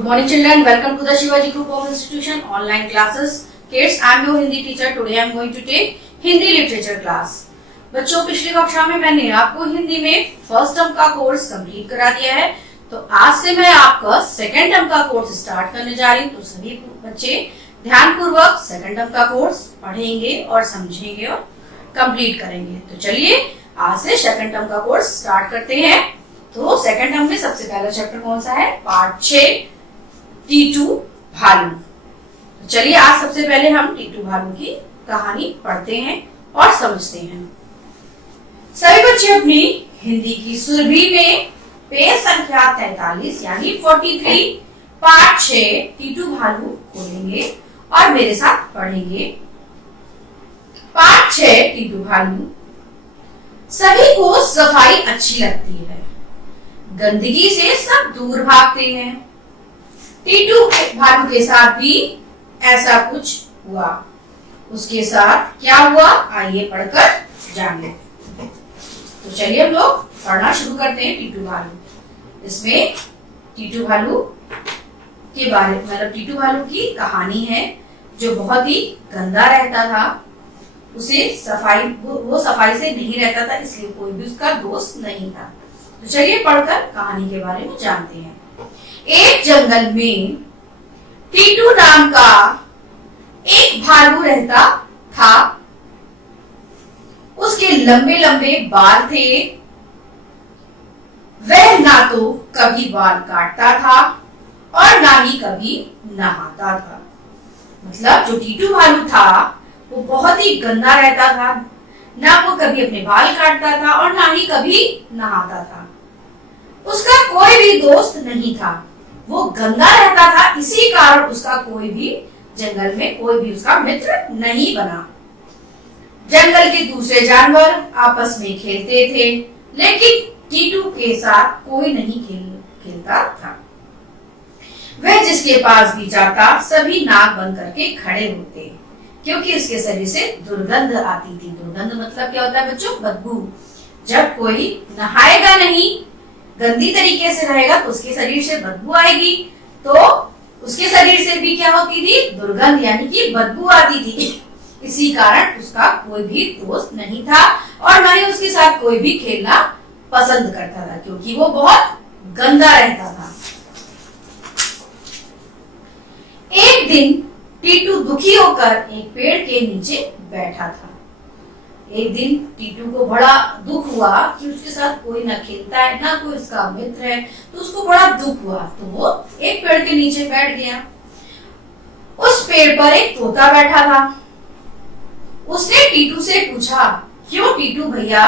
Good morning children, welcome to the Shivaji Group of Institution online classes. Kids, I am your Hindi teacher. Today I am going to take Hindi literature class. बच्चों, पिछली कक्षा में मैंने आपको हिंदी में first term का course complete करा दिया है, तो आज से मैं आपका सेकंड टर्म का कोर्स स्टार्ट करने जा रही हूँ। तो सभी बच्चे ध्यानपूर्वक सेकंड टर्म का कोर्स पढ़ेंगे और समझेंगे और कंप्लीट करेंगे। तो चलिए आज से सेकंड टर्म का कोर्स स्टार्ट करते हैं। तो सेकंड टर्म में सबसे पहला चैप्टर कौन सा है? पार्ट 6 टीटू भालू। तो चलिए आज सबसे पहले हम टीटू भालू की कहानी पढ़ते हैं और समझते हैं। सभी बच्चे अपनी हिंदी की सुरभि में पेज संख्या 43 यानी 43 पार्ट 6 टीटू भालू खोलेंगे और मेरे साथ पढ़ेंगे। पार्ट 6 टीटू भालू। सभी को सफाई अच्छी लगती है, गंदगी से सब दूर भागते हैं। टीटू भालू के साथ भी ऐसा कुछ हुआ। उसके साथ क्या हुआ, आइए पढ़कर जाने। तो चलिए हम लोग पढ़ना शुरू करते हैं टीटू भालू। इसमें टीटू भालू के बारे में मतलब टीटू भालू की कहानी है, जो बहुत ही गंदा रहता था। उसे वो सफाई से नहीं रहता था, इसलिए कोई भी उसका दोस्त नहीं था। तो चलिए पढ़कर कहानी के बारे में जानते हैं। एक जंगल में टीटू नाम का एक भालू रहता था। उसके लंबे लंबे बाल थे। वह ना तो कभी बाल काटता था और ना ही कभी नहाता था। मतलब जो टीटू भालू था वो बहुत ही गंदा रहता था। ना वो कभी अपने बाल काटता था और ना ही कभी नहाता था। उसका कोई भी दोस्त नहीं था। वो गंदा रहता था, इसी कारण उसका कोई भी जंगल में कोई भी उसका मित्र नहीं बना। जंगल के दूसरे जानवर आपस में खेलते थे, लेकिन टीटू के साथ कोई नहीं खेलता था। वह जिसके पास भी जाता सभी नाक बंद करके खड़े होते, क्योंकि उसके शरीर से दुर्गंध आती थी। दुर्गंध मतलब क्या होता है बच्चों? बदबू। जब कोई नहाएगा नहीं, गंदी तरीके से रहेगा, तो उसके शरीर से बदबू आएगी। तो उसके शरीर से भी क्या होती थी? दुर्गंध यानी कि बदबू आती थी। इसी कारण उसका कोई भी दोस्त नहीं था और न ही उसके साथ कोई भी खेलना पसंद करता था, क्योंकि वो बहुत गंदा रहता था। एक दिन टीटू दुखी होकर एक पेड़ के नीचे बैठा था। एक दिन टीटू को बड़ा दुख हुआ कि उसके साथ कोई ना खेलता है, ना कोई उसका मित्र है, तो उसको बड़ा दुख हुआ। तो वो एक पेड़ के नीचे बैठ गया। उस पेड़ पर एक तोता बैठा था। उसने टीटू से पूछा, क्यों टीटू भैया,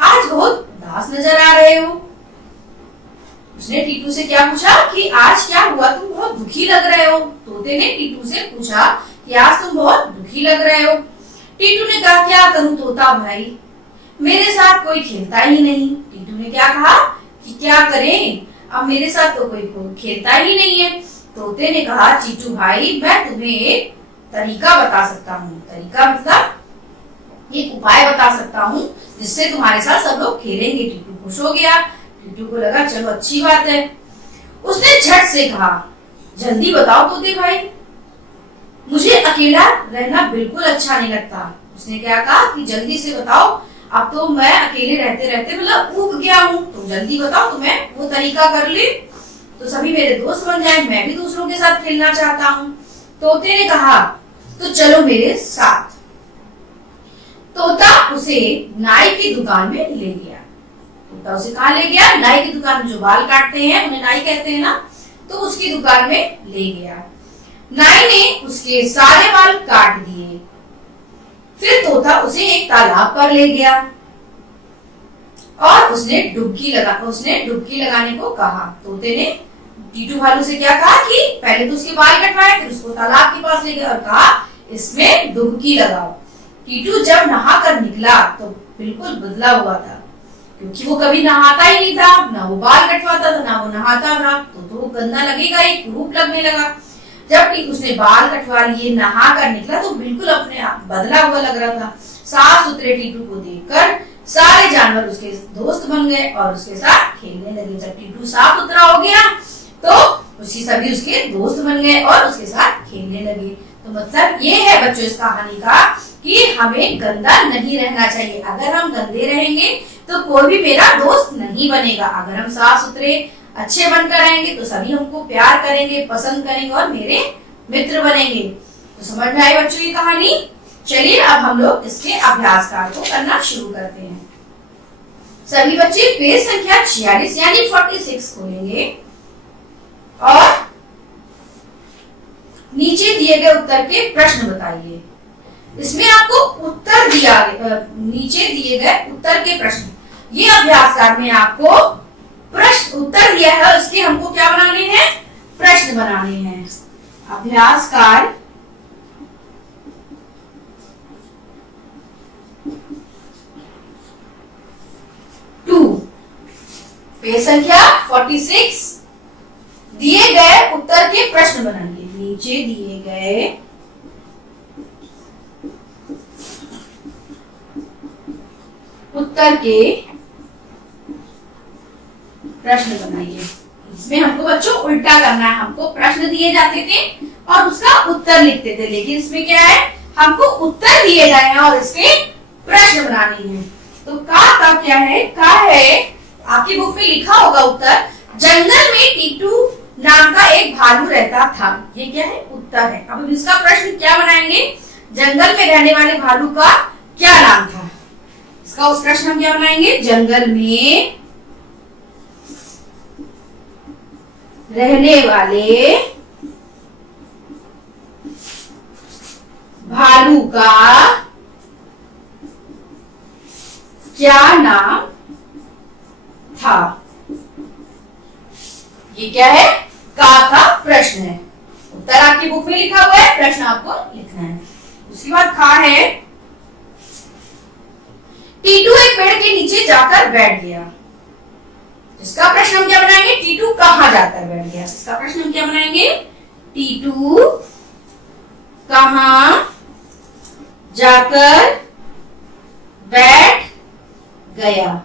आज बहुत उदास नजर आ रहे हो? उसने टीटू से क्या पूछा कि आज क्या हुआ, तुम बहुत दुखी लग रहे हो? तोते ने टीटू से पूछा कि आज तुम बहुत दुखी लग रहे हो। टीटू ने कहा, क्या करूं तोता भाई, मेरे साथ कोई खेलता ही नहीं। टीटू ने क्या कहा कि क्या करें, अब मेरे साथ तो कोई खेलता ही नहीं है। तोते ने कहा, टीटू भाई मैं तुम्हें एक तरीका बता सकता हूँ। तरीका मतलब एक उपाय बता सकता हूँ, जिससे तुम्हारे साथ सब लोग खेलेंगे। टीटू खुश हो गया। टीटू को लगा चलो अच्छी बात है। उसने झट से कहा, जल्दी बताओ तोते भाई, मुझे अकेला रहना बिल्कुल अच्छा नहीं लगता। उसने क्या कहा कि जल्दी से बताओ, अब तो मैं अकेले रहते रहते मतलब ऊब गया हूँ, तो जल्दी बताओ तो मैं वो तरीका कर ले, तो सभी मेरे दोस्त बन जाए, मैं भी दूसरों के साथ खेलना चाहता हूँ। तोते ने कहा, तो चलो मेरे साथ। तोता उसे नाई की दुकान में ले गया। तोता उसे कहाँ ले गया? नाई की दुकान में, जो बाल काटते हैं उन्हें नाई कहते हैं ना, तो उसकी दुकान में ले गया। नाई ने उसके सारे बाल काट दिए। फिर तोता उसे एक तालाब पर ले गया और उसने डुबकी लगाने को कहा। तोते ने टीटू भालू से क्या कहा कि पहले तो उसके बाल कटवाए, फिर उसको तालाब के पास ले गया और कहा इसमें डुबकी लगाओ। टीटू जब नहा कर निकला तो बिल्कुल बदला हुआ था, क्योंकि वो कभी नहाता ही नहीं था, ना वो बाल कटवाता था, ना वो नहाता था। तो वो गंदा लगेगा, एक रूप लगने लगा। जब उसने बाल कटवा लिए, नहा कर निकला, तो बिल्कुल अपने आप बदला हुआ लग रहा था। साफ सुथरे टीटू को देखकर सारे जानवर उसके दोस्त बन गए और उसके साथ खेलने लगे। जब टीटू साफ सुथरा हो गया तो सभी उसके दोस्त बन गए और उसके साथ खेलने लगे। तो मतलब ये है बच्चों इस कहानी का कि हमें गंदा नहीं रहना चाहिए। अगर हम गंदे रहेंगे तो कोई भी मेरा दोस्त नहीं बनेगा। अगर हम साफ सुथरे अच्छे बनकर रहेंगे तो सभी हमको प्यार करेंगे, पसंद करेंगे और मेरे मित्र बनेंगे। तो समझ में आई बच्चों ये कहानी? चलिए अब हम लोग इसके अभ्यास कार्य को करना शुरू करते हैं। सभी बच्चे पेज संख्या 46 यानी 46 खोलेंगे और नीचे दिए गए उत्तर के प्रश्न बताइए। इसमें आपको उत्तर दिया नीचे दिए गए उत्तर के प्रश्न, ये अभ्यास कार्य में आपको प्रश्न उत्तर दिया है, उसके हमको क्या बनाने हैं? प्रश्न बनाने हैं। अभ्यास कार्य पेज संख्या 46 दिए गए उत्तर के प्रश्न बनाइए। नीचे दिए गए उत्तर के प्रश्न बनाइए। इसमें हमको बच्चों उल्टा करना है। हमको प्रश्न दिए जाते थे और उसका उत्तर लिखते थे, लेकिन इसमें क्या है? हमको उत्तर दिए गए हैं और इसके प्रश्न बनाने हैं। तो का क्या है? का है आपकी बुक में लिखा होगा उत्तर, जंगल में टीटू नाम का एक भालू रहता था। ये क्या है? उत्तर है। अब इसका प्रश्न क्या बनाएंगे? जंगल में रहने वाले भालू का क्या नाम था? इसका उस प्रश्न हम क्या बनाएंगे? जंगल में रहने वाले भालू का क्या नाम था? ये क्या है? का प्रश्न है। उत्तर आपकी बुक में लिखा हुआ है, प्रश्न आपको लिखना है। उसके बाद खा है, टीटू एक पेड़ के नीचे जाकर बैठ गया। इसका प्रश्न हम क्या बनाएंगे? टीटू कहाँ जाकर बैठ गया? इसका प्रश्न हम क्या बनाएंगे? टीटू कहाँ जाकर बैठ गया।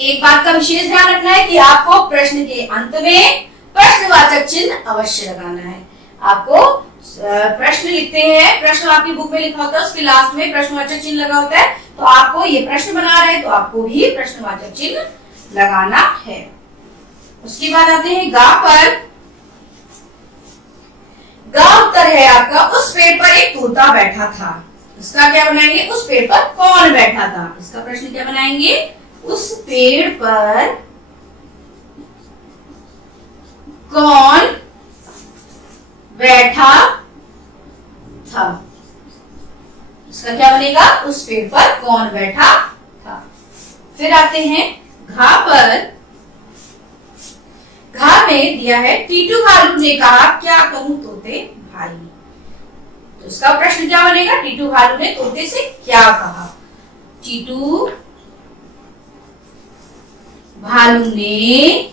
एक बात का विशेष ध्यान रखना है कि आपको प्रश्न के अंत में प्रश्नवाचक चिन्ह अवश्य लगाना है। आपको प्रश्न लिखते हैं, प्रश्न आपकी बुक में लिखा होता है, उसके लास्ट में प्रश्नवाचक चिन्ह लगा होता है। तो आपको ये प्रश्न बना रहे तो आपको भी प्रश्नवाचक चिन्ह लगाना है। उसके बाद आते हैं गा पर। गा उत्तर है आपका, उस पेड़ पर एक तोता बैठा था। इसका क्या बनाएंगे? उस पेड़ पर कौन बैठा था? इसका प्रश्न क्या बनाएंगे? उस पेड़ पर कौन बैठा था? इसका क्या बनेगा? उस पेड़ पर कौन बैठा था। फिर आते हैं घा पर। घा में दिया है, टीटू भालू ने कहा क्या करूं तोते भाई। तो इसका प्रश्न क्या बनेगा? टीटू भालू ने तोते से क्या कहा? टीटू भालू ने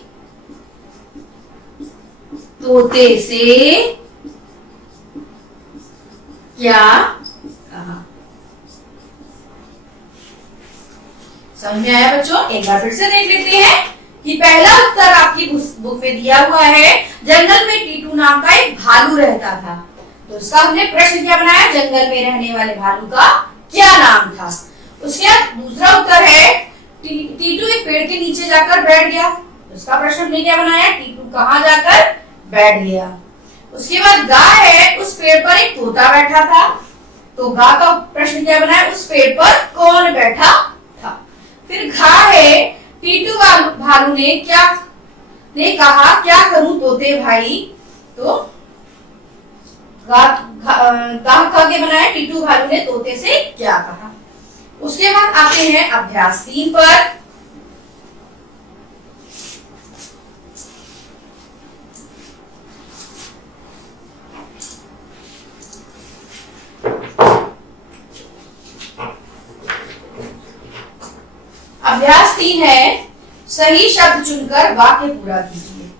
तोते से क्या कहा? समझ में आया बच्चों? एक बार फिर से देख लेते हैं कि पहला उत्तर आपकी बुक में दिया हुआ है, जंगल में टीटू नाम का एक भालू रहता था। तो इसका हमने प्रश्न क्या बनाया? जंगल में रहने वाले भालू का क्या नाम था। उसके बाद दूसरा उत्तर है, टीटू एक पेड़ के नीचे जाकर बैठ गया। उसका प्रश्न हमने क्या बनाया? टीटू कहाँ जाकर बैठ गया। उसके बाद गा है, उस पेड़ पर एक तोता बैठा था। तो गा का प्रश्न क्या बनाया? उस पेड़ पर कौन बैठा था। फिर घा है, टीटू भालू ने कहा क्या करूं तोते भाई। तो गा के बनाया, टीटू भालू ने तोते से क्या कहा। उसके बाद आते हैं अभ्यास 3 पर। अभ्यास 3 है, सही शब्द चुनकर वाक्य पूरा कीजिए।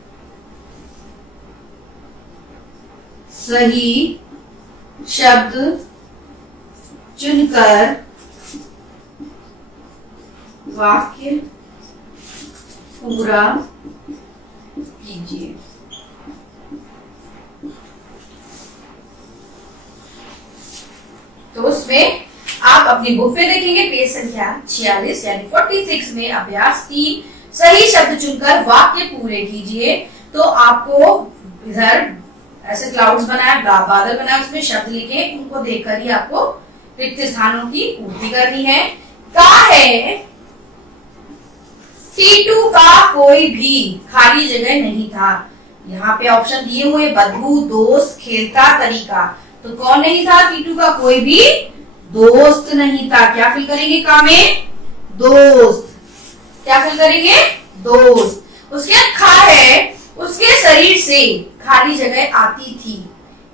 सही शब्द चुनकर वाक्य पूरा कीजिए। तो उसमें आप अपनी बुक में देखेंगे पेज संख्या 46 यानी 46 में अभ्यास 3 सही शब्द चुनकर वाक्य पूरे कीजिए। तो आपको इधर ऐसे क्लाउड्स बनाया, बादल बनाया, उसमें शब्द लिखे, उनको देखकर ही आपको रिक्त स्थानों की पूर्ति करनी है। का है टीटू का कोई भी खाली जगह नहीं था। यहाँ पे ऑप्शन दिए हुए बदबू, दोस्त, खेलता, तरीका। तो कौन नहीं था? टीटू का कोई भी दोस्त नहीं था। क्या फिल करेंगे का में? दोस्त। क्या फिल करेंगे? दोस्त। उसके बाद खा है उसके शरीर से खाली जगह आती थी।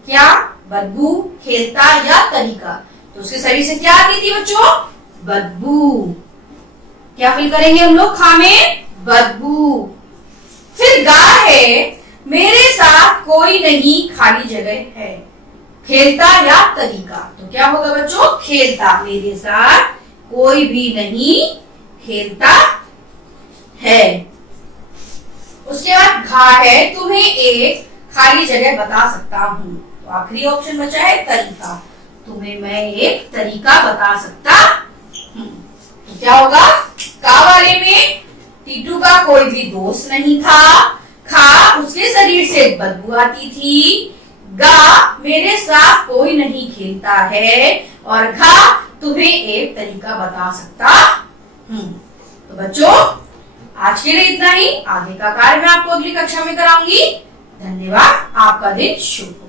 क्या? बदबू, खेलता या तरीका। तो उसके शरीर से क्या आती थी बच्चों? बदबू। क्या फिल करेंगे हम लोग खा में? बदबू। फिर गा है मेरे साथ कोई नहीं खाली जगह है। खेलता या तरीका। तो क्या होगा बच्चों? खेलता। मेरे साथ कोई भी नहीं खेलता है। उसके बाद घा है तुम्हें एक खाली जगह बता सकता हूँ। तो आखिरी ऑप्शन बचा है तरीका। तुम्हें मैं एक तरीका बता सकता हूँ। तो क्या होगा? का वाले में टीटू का कोई भी दोस्त नहीं था। खा उसके शरीर से बदबू आती थी। गा मेरे साथ कोई नहीं खेलता है। और घा तुम्हें एक तरीका बता सकता हूँ। तो बच्चों आज के लिए इतना ही। आगे का कार्य मैं आपको अगली कक्षा में कराऊंगी। धन्यवाद। आपका दिन शुभ हो।